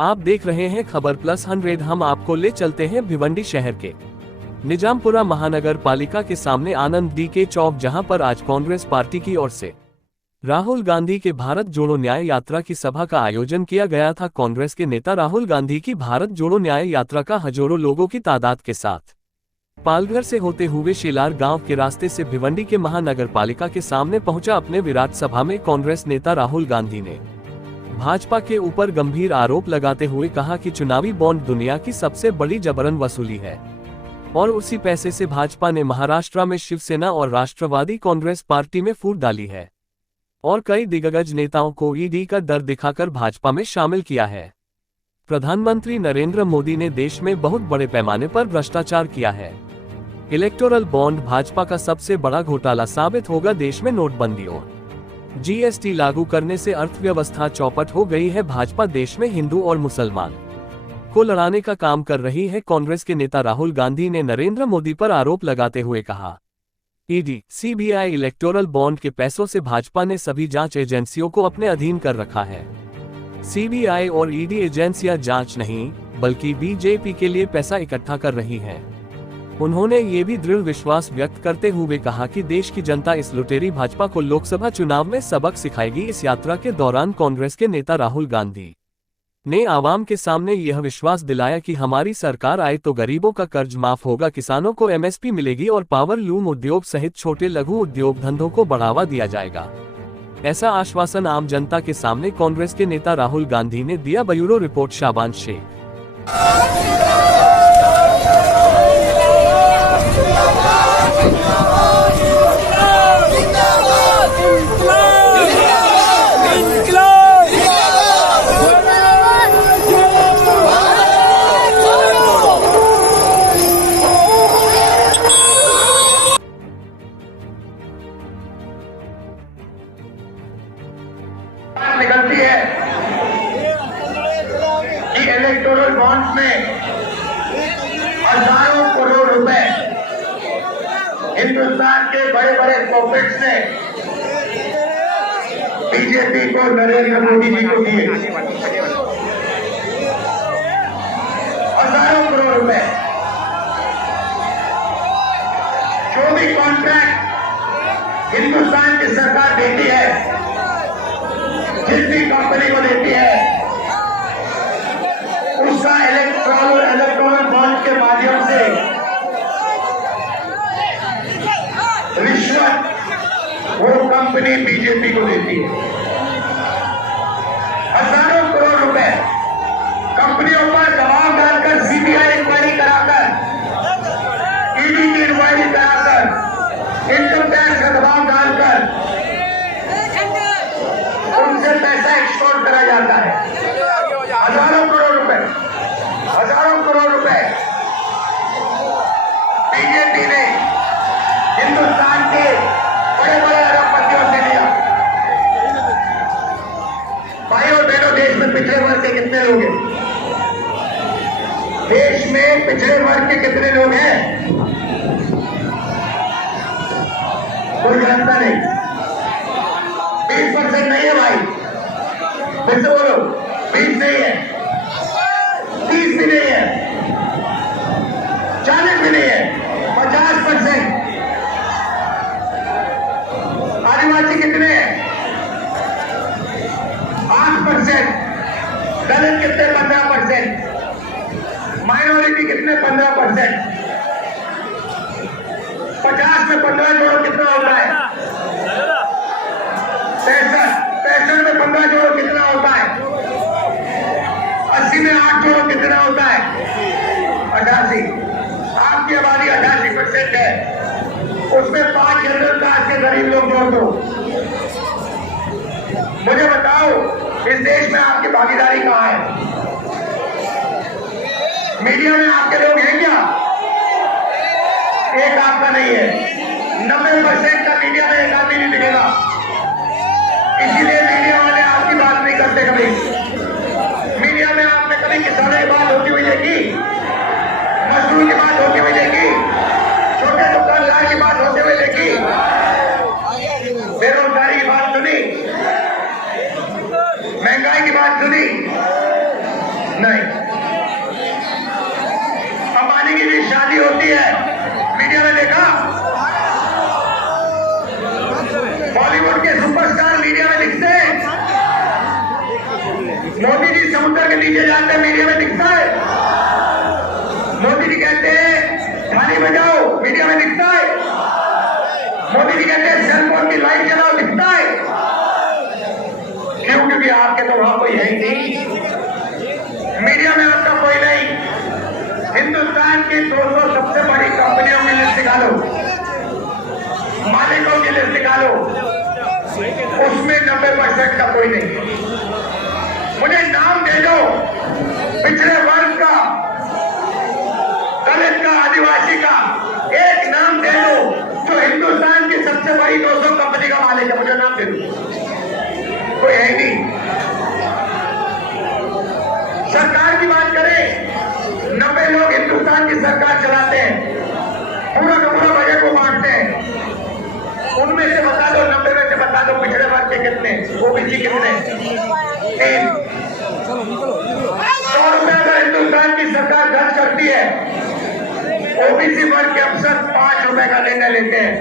आप देख रहे हैं खबर प्लस 100। हम आपको ले चलते हैं भिवंडी शहर के निजामपुरा महानगर पालिका के सामने आनंद डी के चौक, जहां पर आज कांग्रेस पार्टी की ओर से राहुल गांधी के भारत जोड़ो न्याय यात्रा की सभा का आयोजन किया गया था। कांग्रेस के नेता राहुल गांधी की भारत जोड़ो न्याय यात्रा का हजारों लोगों की तादाद के साथ पालघर से होते हुए शिलार गांव के रास्ते से भिवंडी के महानगर पालिका के सामने पहुंचा। अपने विराट सभा में कांग्रेस नेता राहुल गांधी ने भाजपा के ऊपर गंभीर आरोप लगाते हुए कहा कि चुनावी बॉन्ड दुनिया की सबसे बड़ी जबरन वसूली है और उसी पैसे से भाजपा ने महाराष्ट्र में शिवसेना और राष्ट्रवादी कांग्रेस पार्टी में फूट डाली है और कई दिग्गज नेताओं को ईडी का डर दिखाकर भाजपा में शामिल किया है। प्रधानमंत्री नरेंद्र मोदी ने देश में बहुत बड़े पैमाने पर भ्रष्टाचार किया है। इलेक्टोरल बॉन्ड भाजपा का सबसे बड़ा घोटाला साबित होगा। देश में नोटबंदी और जीएसटी लागू करने से अर्थव्यवस्था चौपट हो गई है। भाजपा देश में हिंदू और मुसलमान को लड़ाने का काम कर रही है। कांग्रेस के नेता राहुल गांधी ने नरेंद्र मोदी पर आरोप लगाते हुए कहा, ईडी, सीबीआई, इलेक्टोरल बॉन्ड के पैसों से भाजपा ने सभी जांच एजेंसियों को अपने अधीन कर रखा है। सीबीआई और ईडी एजेंसियां जांच नहीं बल्कि बीजेपी के लिए पैसा इकट्ठा कर रही हैं। उन्होंने ये भी दृढ़ विश्वास व्यक्त करते हुए कहा कि देश की जनता इस लुटेरी भाजपा को लोकसभा चुनाव में सबक सिखाएगी। इस यात्रा के दौरान कांग्रेस के नेता राहुल गांधी ने आवाम के सामने यह विश्वास दिलाया कि हमारी सरकार आए तो गरीबों का कर्ज माफ होगा, किसानों को एमएसपी मिलेगी और पावर लूम उद्योग सहित छोटे लघु उद्योग धंधों को बढ़ावा दिया जाएगा। ऐसा आश्वासन आम जनता के सामने कांग्रेस के नेता राहुल गांधी ने दिया। ब्यूरो रिपोर्ट, शाबान शेख। निकलती है कि इलेक्टोरल बॉन्ड्स में हजारों करोड़ रुपए हिंदुस्तान के बड़े बड़े कॉर्पोरेट्स ने बीजेपी को, नरेंद्र मोदी जी को दिए। हजारों करोड़ रुपए। जो भी कॉन्ट्रैक्ट हिंदुस्तान की सरकार देती है, जिस भी कंपनी को देती है, उसका इलेक्ट्रॉनिक बॉन्ड के माध्यम से रिश्वत वो कंपनी बीजेपी को देती है। हजारों करोड़ रुपए कंपनियों पर दबाव डालकर, सीबीआई इंक्वायरी कराकर, ईडी की इंक्वायरी कराकर, इनकम टैक्स का दबाव डालकर उनसे पैसा एक्सपोर्ट करा जाता है। हजारों करोड़ रुपए, हजारों करोड़ रुपए बीजेपी ने हिंदुस्तान के बड़े बड़े अरबपतियों से लिया। भाइयों बहनों, देश में पिछड़े वर्ग के कितने लोग हैं? देश में पिछड़े वर्ग के कितने लोग हैं? कोई जानता नहीं। 20% नहीं है भाई, फिर से बोलो, 20 नहीं है, 30 भी नहीं है, 40 भी नहीं है, 50%। आदिवासी कितने हैं? 8%। दलित कितने? 15%। माइनॉरिटी कितने? 15%। 50 में 15 जोड़ो कितना होता है? 65 में 15 जोड़ो कितना होता है? 80 में 8 जोड़ो कितना होता है? 88। आपकी आबादी 88% है, उसमें 5 जनरल कास्ट के गरीब लोग जोड़ दो। मुझे बताओ, इस देश में आपकी भागीदारी कहां है? मीडिया में आपके लोग हैं क्या? एक आपका नहीं है। 90% का मीडिया में एक आदमी नहीं दिखेगा, इसीलिए मीडिया वाले आपकी बात नहीं करते। कभी मीडिया में आपने कभी किसानों की बात होती हुई देखी? मजदूर की बात होती हुई देखी? छोटे दुकानदार की बात होती हुई देखी? बेरोजगारी की बात सुनी? महंगाई की बात सुनी? नहीं। अंबानी की भी शादी होती है, मीडिया में देखा? बॉलीवुड के सुपरस्टार मीडिया में दिखते हैं। मोदी जी समुद्र के नीचे जाते हैं, मीडिया में दिखता है। मोदी जी कहते हैं थाली बजाओ, मीडिया में दिखता है। मोदी जी कहते हैं सेलफोन की लाइट जलाओ, दिखता है। क्यों? क्योंकि आपके तो वहां कोई है ही नहीं, मीडिया में आपका कोई नहीं। हिंदुस्तान की 200 सबसे बड़ी कंपनियों की लिस्ट निकालो, मालिकों की लिस्ट निकालो, उसमें 90% का कोई नहीं। मुझे नाम दे दो पिछड़े वर्ग का, दलित का, आदिवासी का, एक नाम दे दो जो हिंदुस्तान की सबसे बड़ी 200 कंपनी का मालिक है। मुझे नाम दे दो, कोई है ही नहीं। सरकार की बात करें, 90 लोग हिंदुस्तान की सरकार चलाते हैं, पूरा का पूरा बजट को बांटते हैं। उनमें से बता दो, 90 में से बता दो पिछड़े वर्ग के कितने, ओबीसी कितने? 3। 100 रुपए अगर हिंदुस्तान की सरकार खर्च करती है, ओबीसी वर्ग के अफसर 5 रुपए का निर्णय लेते हैं।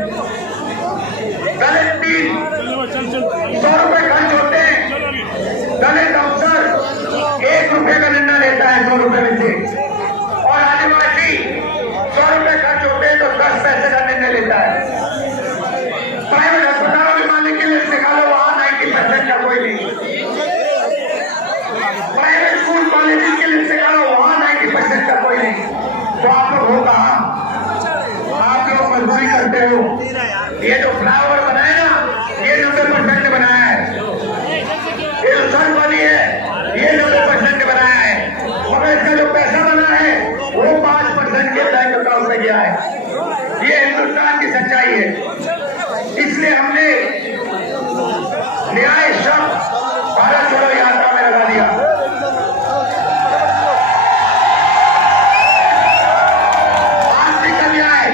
दलित 3, 100 रुपए खर्च होते हैं, दलित अफसर 1 रुपए का निर्णय लेता है 100 रुपए में से। और आदिवासी 100 रुपए खर्च होते हैं तो 10 पैसे का निर्णय लेता है। प्राइवेट अस्पतालों के मालिक की लिस्ट निकालो, वहां 90% का कोई नहीं। प्राइवेट स्कूल कॉलेज की लिस्ट निकालो, वहां 90% का कोई नहीं। तो आप लोग हो कहां? आप लोग मजदूरी करते हो। ये जो फ्लाईओवर बनाए ना, ये 90% ने बनाया है। ये जो सड़क बनी है, ये 90% ने बनाया है। मगर इसका जो पैसा बना है वो 5% के बैंक अकाउंट में गया है। ये हिंदुस्तान की सच्चाई है। इसलिए हमने न्याय शब्द भारत छोड़ो यात्रा में लगा दिया। आर्थिक अन्याय,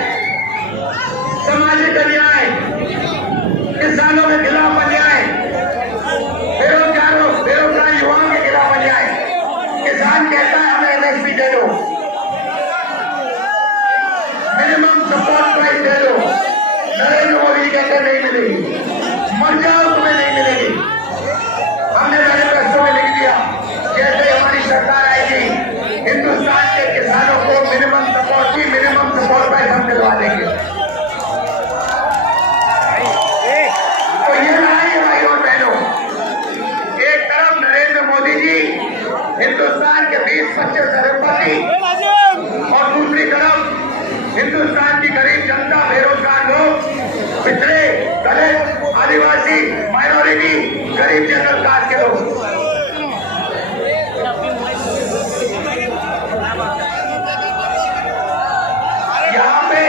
सामाजिक अन्याय, किसानों के खिलाफ अन्याय, बेरोजगार युवाओं के खिलाफ अन्याय। किसान कहता है हमें एमएसपी दे दो, मिनिमम सपोर्ट प्राइस दे दो। नरेंद्र मोदी कहते नहीं मिलेगी, मर जाओ तुम्हें नहीं मिलेगी। हमने मैनिफेस्टो में लिख दिया, जैसे हमारी सरकार आएगी हिंदुस्तान के किसानों को मिनिमम सपोर्ट प्राइस हम दिलवा देंगे। तो ये लड़ाई है भाई और बहनों। एक तरफ नरेंद्र मोदी जी हिंदुस्तान के 20-25 अरबपति, और दूसरी तरफ हिंदुस्तान की गरीब जनता, बेरोजगार लोग, पिछड़े, दलित, आदिवासी, माइनॉरिटी, गरीब जनरल कास्ट के लोग। यहाँ पे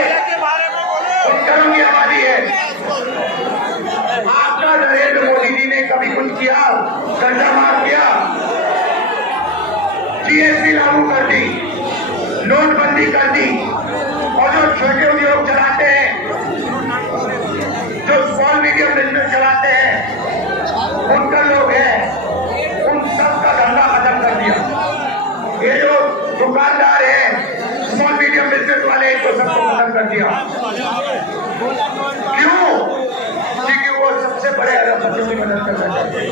उत्तरों की आबादी है। आपका नरेंद्र मोदी जी ने कभी कुछ किया? कर्जा माफ किया, जीएसटी लागू कर दी, नोटबंदी कर दी, और जो छोटे उद्योग चलाते हैं, जो स्मॉल मीडियम बिजनेस चलाते हैं, उनका लोग है, उन सबका धंधा खत्म कर दिया। ये जो दुकानदार है, स्मॉल मीडियम बिजनेस वाले, इनको सबको खत्म कर दिया। क्यों? क्योंकि वो सबसे बड़े अरबपतियों की मदद करना चाहते हैं।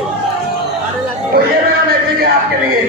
तो ये मेरा मैसेज है आपके लिए।